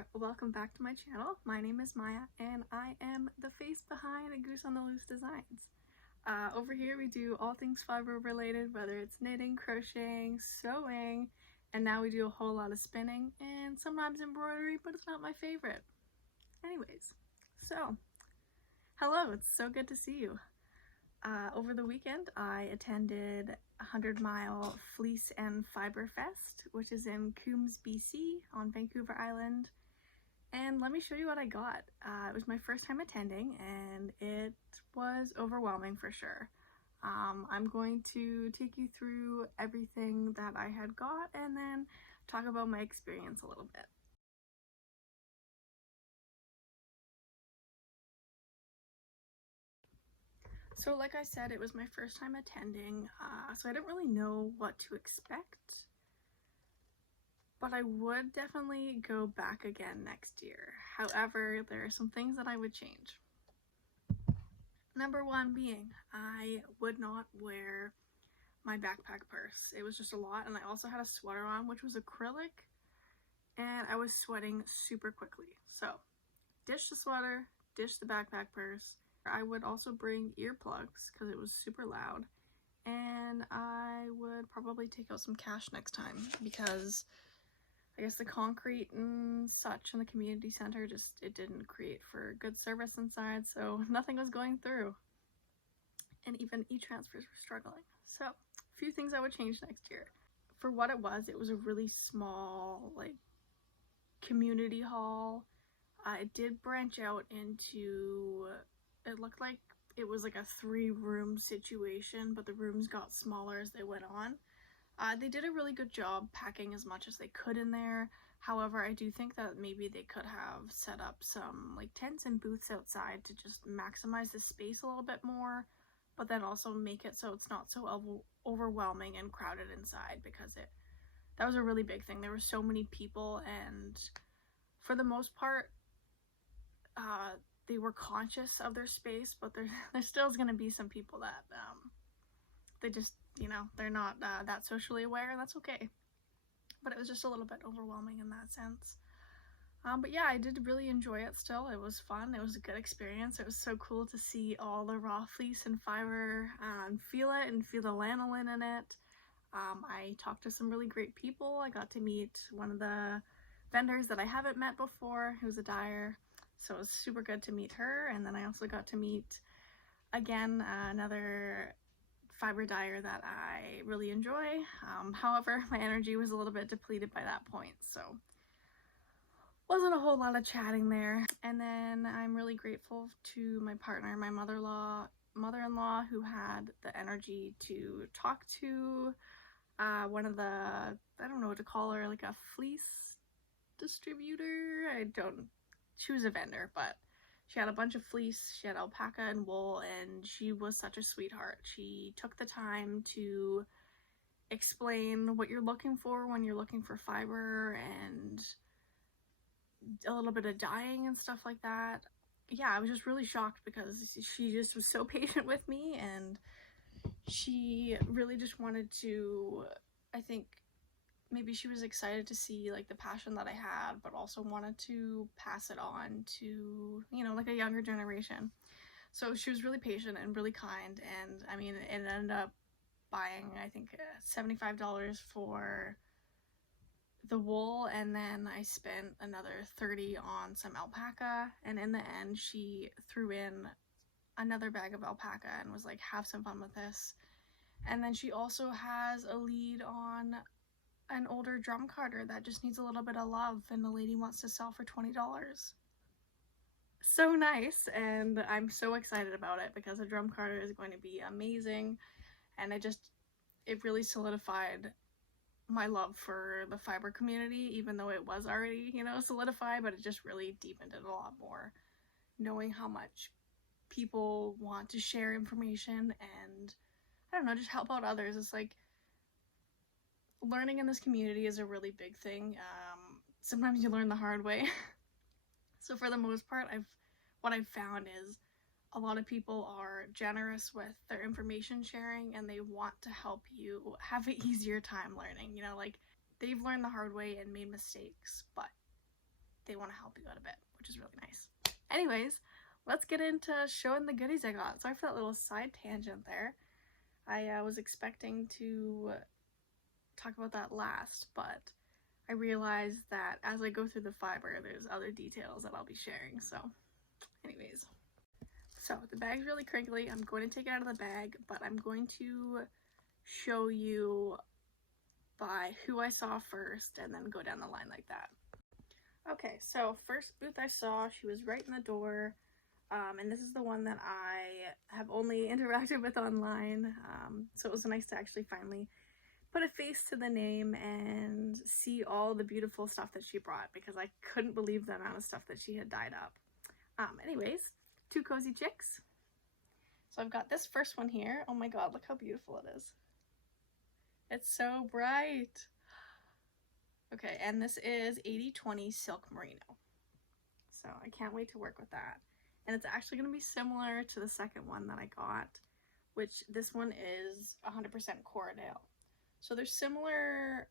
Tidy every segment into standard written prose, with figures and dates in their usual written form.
there, welcome back to my channel. My name is Maya and I am the face behind Goose on the Loose Designs. Over here we do all things fiber related, whether it's knitting, crocheting, sewing, and now we do a whole lot of spinning and sometimes embroidery, but it's not my favorite. Anyways, so hello, it's so good to see you. Over the weekend I attended 100 Mile Fleece and Fibre Fest, which is in Coombs, BC on Vancouver Island. And let me show you what I got. It was my first time attending and it was overwhelming for sure. I'm going to take you through everything that I had got and then talk about my experience a little bit. So like I said, it was my first time attending, so I didn't really know what to expect. But I would definitely go back again next year. However, there are some things that I would change. Number one being, I would not wear my backpack purse. It was just a lot, and I also had a sweater on, which was acrylic, and I was sweating super quickly. So, ditch the sweater, ditch the backpack purse. I would also bring earplugs because it was super loud, and I would probably take out some cash next time because I guess the concrete and such in the community center it didn't create for good service inside, so nothing was going through. And even e-transfers were struggling. So, a few things I would change next year. For what it was a really small, like, community hall. It did branch out into, it looked like it was like a 3-room situation, but the rooms got smaller as they went on. They did a really good job packing as much as they could in there. However, I do think that maybe they could have set up some like tents and booths outside to just maximize the space a little bit more, but then also make it so it's not so overwhelming and crowded inside, because that was a really big thing. There were so many people, and for the most part, they were conscious of their space, but there still is going to be some people that they just, they're not that socially aware, and that's okay. But it was just a little bit overwhelming in that sense. But yeah, I did really enjoy it still. It was fun. It was a good experience. It was so cool to see all the raw fleece and fiber and feel it and feel the lanolin in it. I talked to some really great people. I got to meet one of the vendors that I haven't met before, who's a dyer. So it was super good to meet her. And then I also got to meet, again, another fiber dyer that I really enjoy. However, my energy was a little bit depleted by that point, so wasn't a whole lot of chatting there. And then I'm really grateful to my partner, my mother-in-law, who had the energy to talk to one of the, I don't know what to call her, like a fleece distributor. She was a vendor, but she had a bunch of fleece, she had alpaca and wool, and she was such a sweetheart. She took the time to explain what you're looking for when you're looking for fiber and a little bit of dyeing and stuff like that. Yeah, I was just really shocked because she just was so patient with me, and she really just wanted to, I think, maybe she was excited to see like the passion that I had, but also wanted to pass it on to, like a younger generation. So she was really patient and really kind, and I mean, it ended up buying, I think, $75 for the wool, and then I spent another $30 on some alpaca, and in the end she threw in another bag of alpaca and was like, have some fun with this. And then she also has a lead on an older drum carder that just needs a little bit of love, and the lady wants to sell for $20. So nice, and I'm so excited about it because the drum carder is going to be amazing, and it really solidified my love for the fiber community, even though it was already, solidified, but it just really deepened it a lot more, knowing how much people want to share information and, I don't know, just help out others. It's like, learning in this community is a really big thing. Sometimes you learn the hard way. So for the most part, what I've found is a lot of people are generous with their information sharing, and they want to help you have an easier time learning. Like, they've learned the hard way and made mistakes, but they want to help you out a bit, which is really nice. Anyways, let's get into showing the goodies I got. Sorry for that little side tangent there. I was expecting to talk about that last, but I realized that as I go through the fiber, there's other details that I'll be sharing. So anyways, so the bag's really crinkly. I'm going to take it out of the bag, but I'm going to show you by who I saw first and then go down the line like that. Okay, so first booth I saw, she was right in the door, and this is the one that I have only interacted with online, so it was nice to actually finally put a face to the name and see all the beautiful stuff that she brought, because I couldn't believe the amount of stuff that she had dyed up. Anyways, two cozy chicks. So I've got this first one here. Oh my god, look how beautiful it is. It's so bright. Okay, and this is 80/20 Silk Merino. So I can't wait to work with that. And it's actually going to be similar to the second one that I got, which this one is 100% Corridale. So they're similar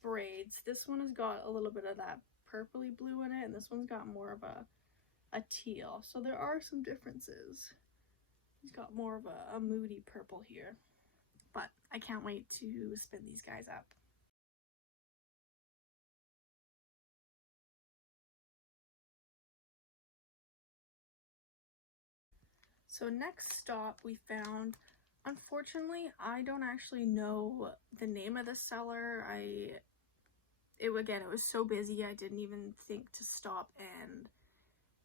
braids. This one has got a little bit of that purpley blue in it, and this one's got more of a teal. So there are some differences. He's got more of a moody purple here. But I can't wait to spin these guys up. So next stop we found, unfortunately, I don't actually know the name of the seller. It was so busy I didn't even think to stop and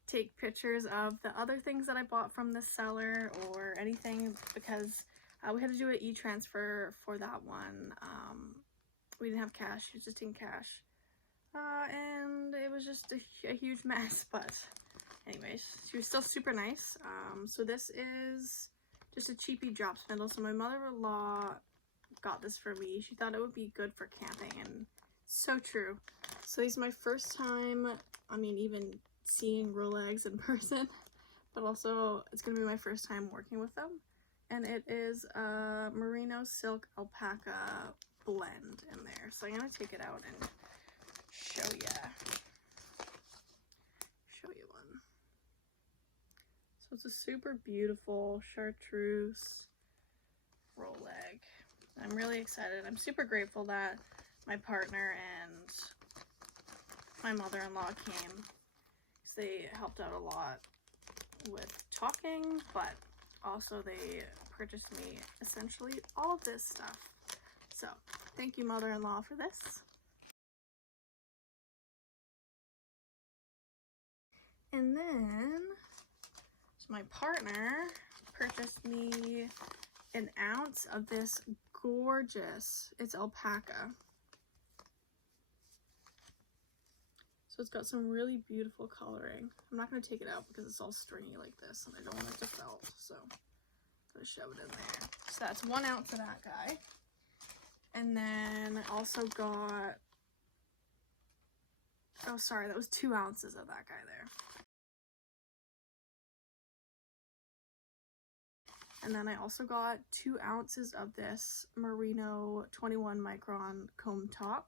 take pictures of the other things that I bought from the seller or anything, because we had to do an e-transfer for that one. We didn't have cash, it was just in cash. And it was just a huge mess, but anyways, she was still super nice. So this is just a cheapy drop spindle. So my mother-in-law got this for me. She thought it would be good for camping, and so true. So this is my first time, even seeing Rolex in person, but also it's gonna be my first time working with them. And it is a merino silk alpaca blend in there. So I'm gonna take it out and show you one. So it's a super beautiful chartreuse Rolex. I'm really excited. I'm super grateful that my partner and my mother-in-law came, because they helped out a lot with talking, but also they purchased me essentially all of this stuff. So thank you, mother-in-law, for this. And then my partner purchased me an ounce of this gorgeous, it's alpaca. So it's got some really beautiful coloring. I'm not going to take it out because it's all stringy like this and I don't want it to felt, so I'm going to shove it in there. So that's 1 ounce of that guy. And then I also got, oh sorry, that was 2 ounces of that guy there. And then I also got 2 ounces of this merino 21 micron comb top.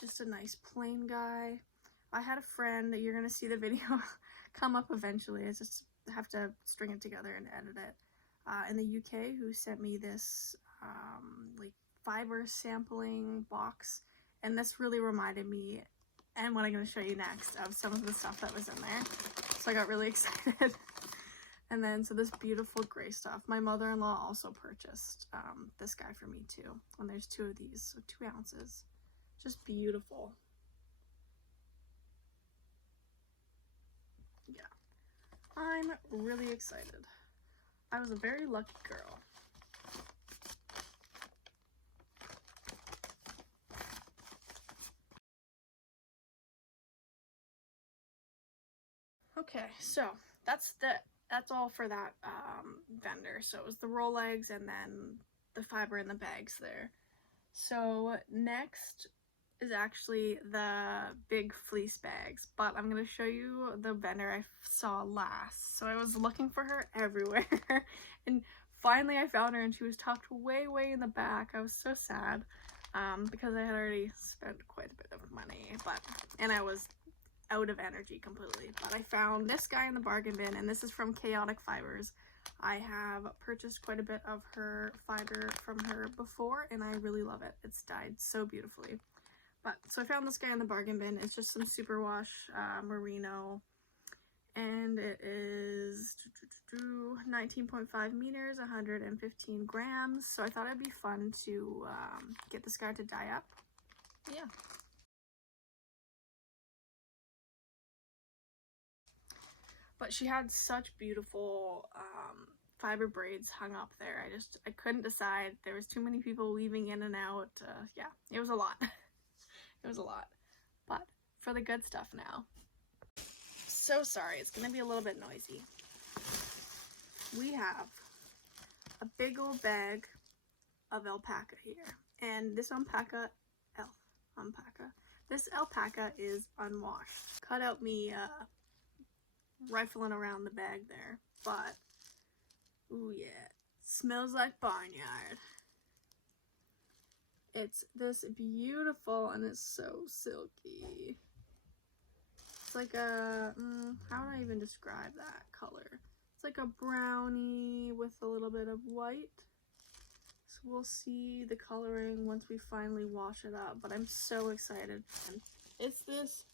Just a nice plain guy. I had a friend that you're gonna see the video come up eventually. I just have to string it together and edit it. In the UK, who sent me this like fiber sampling box, and this really reminded me, and what I'm gonna show you next, of some of the stuff that was in there. So I got really excited. And then, so this beautiful gray stuff. My mother-in-law also purchased this guy for me too. And there's 2 of these, so 2 ounces. Just beautiful. Yeah. I'm really excited. I was a very lucky girl. Okay, so that's all for that vendor. So it was the Rolex and then the fiber in the bags there. So next is actually the big fleece bags, but I'm going to show you the vendor I saw last. So I was looking for her everywhere and finally I found her, and she was tucked way in the back. I was so sad because I had already spent quite a bit of money, and I was out of energy completely. But I found this guy in the bargain bin, and this is from Chaotic Fibres. I have purchased quite a bit of her fiber from her before, and I really love it. It's dyed so beautifully. But so I found this guy in the bargain bin. It's just some superwash merino, and it is 19.5 meters, 115 grams. So I thought it'd be fun to get this guy to dye up. Yeah. But she had such beautiful fiber braids hung up there. I couldn't decide. There was too many people weaving in and out. Yeah, it was a lot. It was a lot. But for the good stuff now. So sorry, it's gonna be a little bit noisy. We have a big old bag of alpaca here. And this this alpaca is unwashed. Cut out me rifling around the bag there, but ooh yeah, smells like barnyard. It's this beautiful, and it's so silky. It's like a how would I even describe that color? It's like a brownie with a little bit of white. So we'll see the coloring once we finally wash it up, but I'm so excited. It's this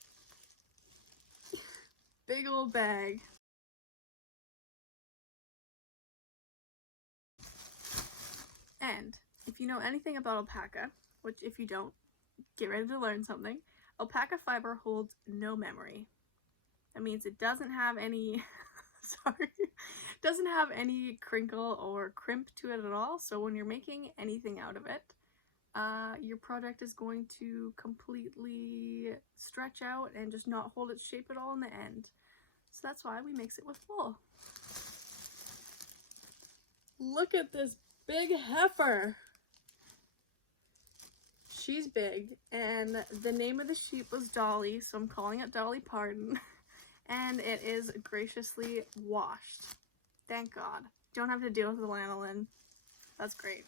big old bag. And if you know anything about alpaca, which if you don't, get ready to learn something, alpaca fiber holds no memory. That means it doesn't have any, doesn't have any crinkle or crimp to it at all. So when you're making anything out of it, your project is going to completely stretch out and just not hold its shape at all in the end. So that's why we mix it with wool. Look at this big heifer. She's big, and the name of the sheep was Dolly, so I'm calling it Dolly Pardon. And it is graciously washed. Thank God. Don't have to deal with the lanolin. That's great.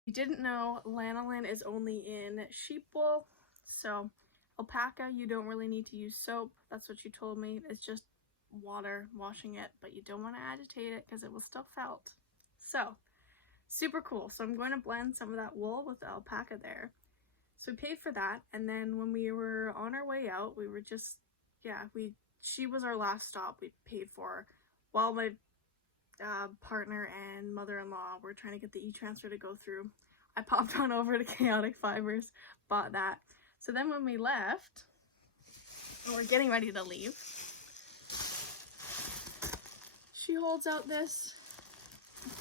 If you didn't know, lanolin is only in sheep wool, so alpaca, you don't really need to use soap. That's what you told me. It's just water washing it, but you don't want to agitate it because it will still felt. So super cool. So I'm going to blend some of that wool with the alpaca there. So we paid for that, and then when we were on our way out, we were just, yeah, she was our last stop we paid for while my partner and mother-in-law were trying to get the e-transfer to go through. I popped on over to Chaotic Fibres, bought that. So then when we left, and we're getting ready to leave, she holds out this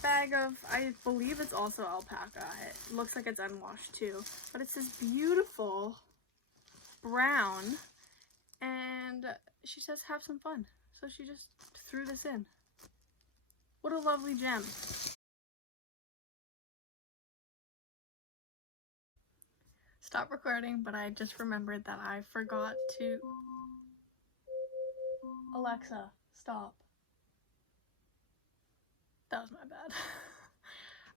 bag of, I believe it's also alpaca. It looks like it's unwashed too, but it's this beautiful brown, and she says have some fun. So she just threw this in. What a lovely gem. Stop recording, but I just remembered that I forgot to... Alexa, stop. That was my bad.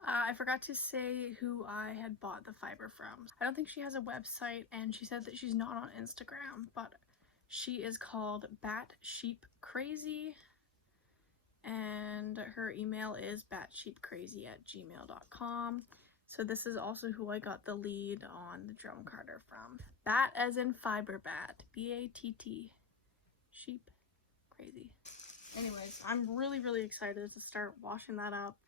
I forgot to say who I had bought the fiber from. I don't think she has a website, and she said that she's not on Instagram, but she is called Battsheepcrazy, and her email is battsheepcrazy@gmail.com. So this is also who I got the lead on the drum carder from. Batt as in fiber bat. B-A-T-T. Sheep crazy. Anyways, I'm really excited to start washing that up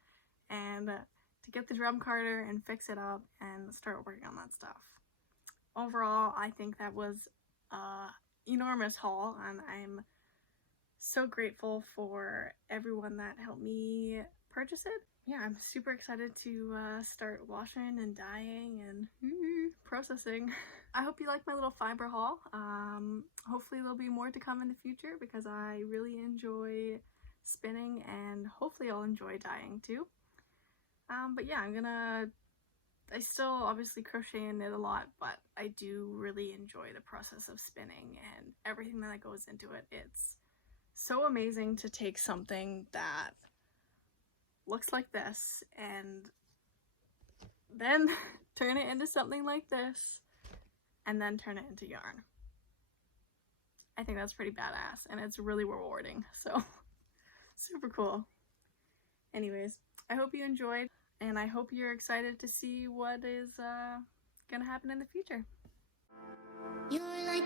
and to get the drum carder and fix it up and start working on that stuff. Overall, I think that was an enormous haul, and I'm so grateful for everyone that helped me purchase it. Yeah, I'm super excited to start washing and dyeing and processing. I hope you like my little fiber haul. Hopefully there'll be more to come in the future because I really enjoy spinning, and hopefully I'll enjoy dyeing too. But yeah, I still obviously crochet and knit a lot, but I do really enjoy the process of spinning and everything that goes into it. It's so amazing to take something that looks like this and then turn it into something like this and then turn it into yarn. I think that's pretty badass and it's really rewarding, so super cool. Anyways, I hope you enjoyed and I hope you're excited to see what is gonna happen in the future. You're like